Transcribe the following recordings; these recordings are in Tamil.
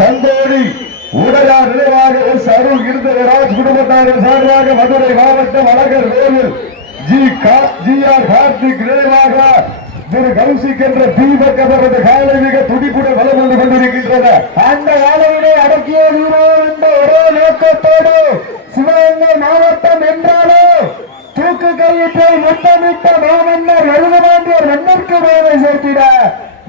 சந்தோடி உடையார் நினைவாக எஸ் அருள் இருந்தவராஜ் குடும்பத்தாரின் சார்பாக மதுரை மாவட்டம் அழகர் கோவில் ஜி ஆர் கார்த்திக் நினைவாக திரு கௌசிக் என்ற தீபக் அவரது காலை மிக துடிப்புடன் வலம் வந்து கொண்டிருக்கின்றன. அந்த காலையிலே அடக்கிய வீரர் என்ற ஒரே நோக்கத்தோடு சிவகங்கை மாவட்டம் என்றாலும் தூக்கு கையிட்டை முத்தமிட்ட மாமன்னர் எழுதமாண்டியர் மன்னருக்கு வேலை சேர்த்திட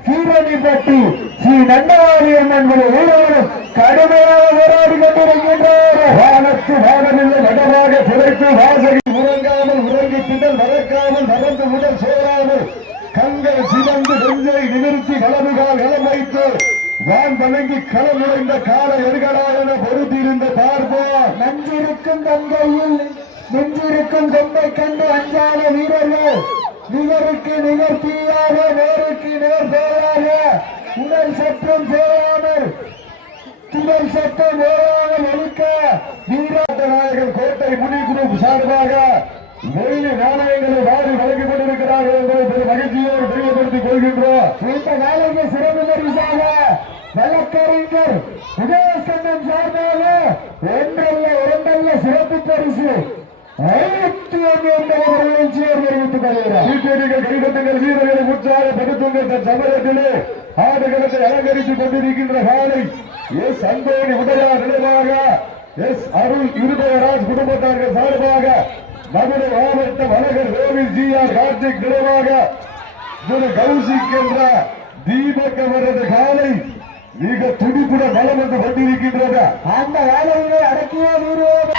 கீரணிப்பட்டி ஸ்ரீ நண்டவாரி அம்மன் வீரர்களும் கடுமையாக போராடி கொண்டிருக்கின்றனர். வானத்து வானமில்லை நடமாக துளைத்து வாசகி உறங்காமல் உறங்கி திடல் மறக்காமல் நடந்து உடல் சோறாமல் கண்கள் சிவந்து நெஞ்சை நிமிர்த்தி வலதுகால் களம் வைத்து வான் வணங்கி களம் நுழைந்த கால எருகளா என பொருத்தியிருந்த பார்ப்போம். நஞ்சிருக்கும் தங்கையில் நெஞ்சிருக்கும் கொம்பை கண்டு அஞ்சாத வீரர்கள் நிகருக்கு நிகர் தீயாக நேருக்கு நேர் போராக உடல் சற்றும் சேராமல் துணல் சட்டம் ஓராமல் ஒழிக்க வீரநாயகன் கோட்டை முனி குரூப் சார்பாக வெள்ளி நாணயங்களை வாரி வழங்கிக் கொண்டிருக்கிறார்கள் என்பதை பெரும் மகிழ்ச்சியோடு தெரியப்படுத்திக் கொள்கின்றோம். இந்த நாளைக்கு சிறப்பு பரிசாக வழக்கறிஞர் உதயஸ்கந்தன் சார்பாக ஒன்றல்ல இரண்டல்ல சிறப்பு பரிசு 550 தெரிவித்துக் கொள்கிறார். கைதட்டுங்கள், வீரர்களை உற்சாகப்படுத்துங்கள். தன் சமயத்திலே ஆடுகளத்தை அலங்கரித்துக் கொண்டிருக்கின்ற காலை எஸ் அந்தோணி உடையார் நினைவாக எஸ் அருள் இருதயராஜ் குடும்பத்தார்கள் சார்பாக மதுரை மாவட்டம் அழகர் கோவில் ஜி ஆர் கார்த்திக் நினைவாக திரு கௌசிக் என்ற தீபக் அவரது காலை மிக துடிப்புடன் பலம் வந்து கொண்டிருக்கின்றது. அந்த வேலையிலே அடக்கிய வீரர்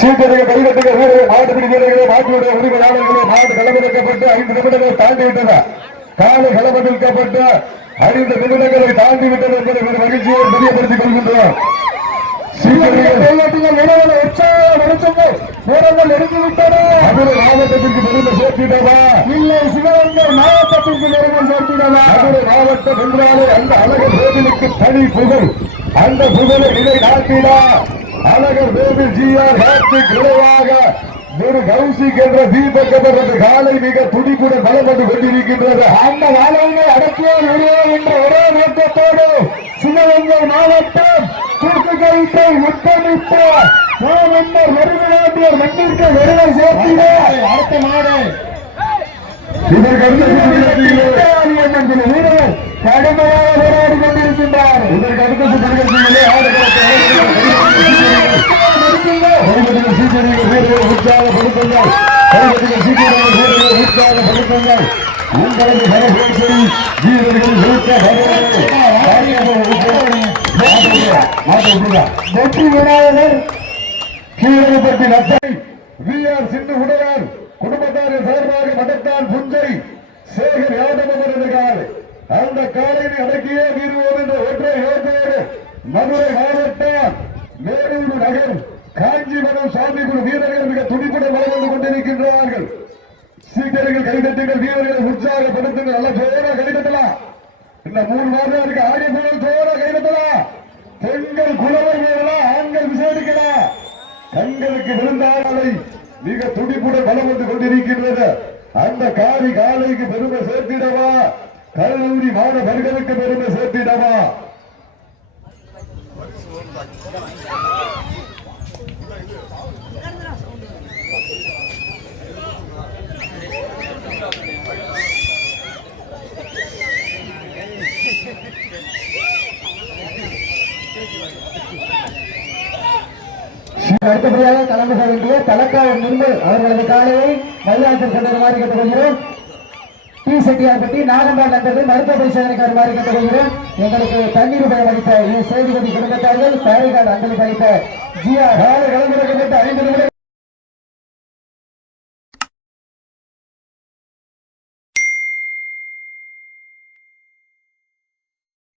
சீட்டர்கள் கைதட்டுகள், வீரர்கள் மாட்டுப்பிடி வீரர்களை மாற்றியுடைய உரிமையாளர்களை மாட்டு களமிறக்கப்பட்டு 5 நிமிடங்கள் தாண்டிவிட்டன. காலை களமிறக்கப்பட்டு 5 நிமிடங்களை தாண்டிவிட்டது என்பதை ஒரு மகிழ்ச்சியோடு தெரியப்படுத்திக் கொள்கின்றோம். மதுரை மாவட்டத்திற்கு பெருமை சேர்த்திடவா இல்லை சிவகங்கை மாவட்டத்திற்கு பெருமை சேர்த்திடவா? மதுரை மாவட்டம் என்றாலே அந்த அழகர் கோவிலுக்கு தனி புகழ். அந்த புகழை நிலை நாட்டிடா அழகர் கோவில் ஜி ஆர் கார்த்திக் நினைவாக திரு கௌசிக் என்ற தீபக் அவரது காலை மிக துடிப்புடன் பலம் வந்து கொண்டிருக்கின்றது. அந்த காலையிலே அடக்கிய என்ற ஒரே நோக்கத்தோடு சிவகங்கை மாவட்டம் தூக்கு கைத்தை முத்தமிட்ட மாமன்னர் வருகிறாண்டியர் மண்ணிற்கு வருகை சேர்த்திட அடுத்த மாடு இதற்கு வீரர் கடுமையாக போராடி கொண்டிருக்கின்றார். இதற்கு அடுத்த உற்சாகப்படுத்துங்கள். உங்களுக்கு வரவேற்பை வீரர்கள் வெற்றி விநாயகர் கீழப்பட்டி நத்தை வி ஆர் சிந்து உடையார் குடும்பத்தாரின் சார்பாக மடத்தால் புஞ்சை சேகர் யாதவ் அவரது காலை அந்த காலையை அடக்கியே வீறுவோம் என்ற ஒற்றை யோசனையோடு மதுரை மாவட்டம் மேலூர் நகர் காஞ்சிபுரம் சாமிக்குழு வீரர்கள் மிக துடிப்புடன் வளம் வந்து கொண்டிருக்கின்றார்கள். சீக்கிரங்கள் கைதட்டுங்கள், வீரர்களை உற்சாகப்படுத்துங்கள். நல்ல ஜோரா கைதட்டலாம். இந்த 3 மாதம் இருக்கு. ஆடிய போல் ஜோரா கைதட்டலாம். பெண்கள் குலவர் வீரலாம், ஆண்கள் விசாரிக்கலாம். கண்களுக்கு விழுந்தாலை மிக துடிப்புடன் பலம் வந்து கொண்டிருக்கின்றது. அந்த காரி காலைக்கு பெருமை சேர்த்திடவா, கல்லூரி மாணவர்களுக்கு பெருமை சேர்த்திடவா? அடுத்தபடியாக கலந்து கொள்ள வேண்டிய தலக்காவல் நிர்மல் அவர்களது காலையை மயிலாட்டம் சென்றுமாறு கேட்டுக்கொள்கிறோம். டி செட்டியார்பட்டி நாகம்பாடு நகரில் மருத்துவ பரிசோதனைக்கு வருமாறு கேட்டுக்கொள்கிறோம். எங்களுக்கு தண்ணீர் பயம் அளித்த சேதுபதி குடும்பத்தார்கள் பேரிகார்டு அஞ்சலி அளித்த ஜி ஆர் 5 நிமிடம்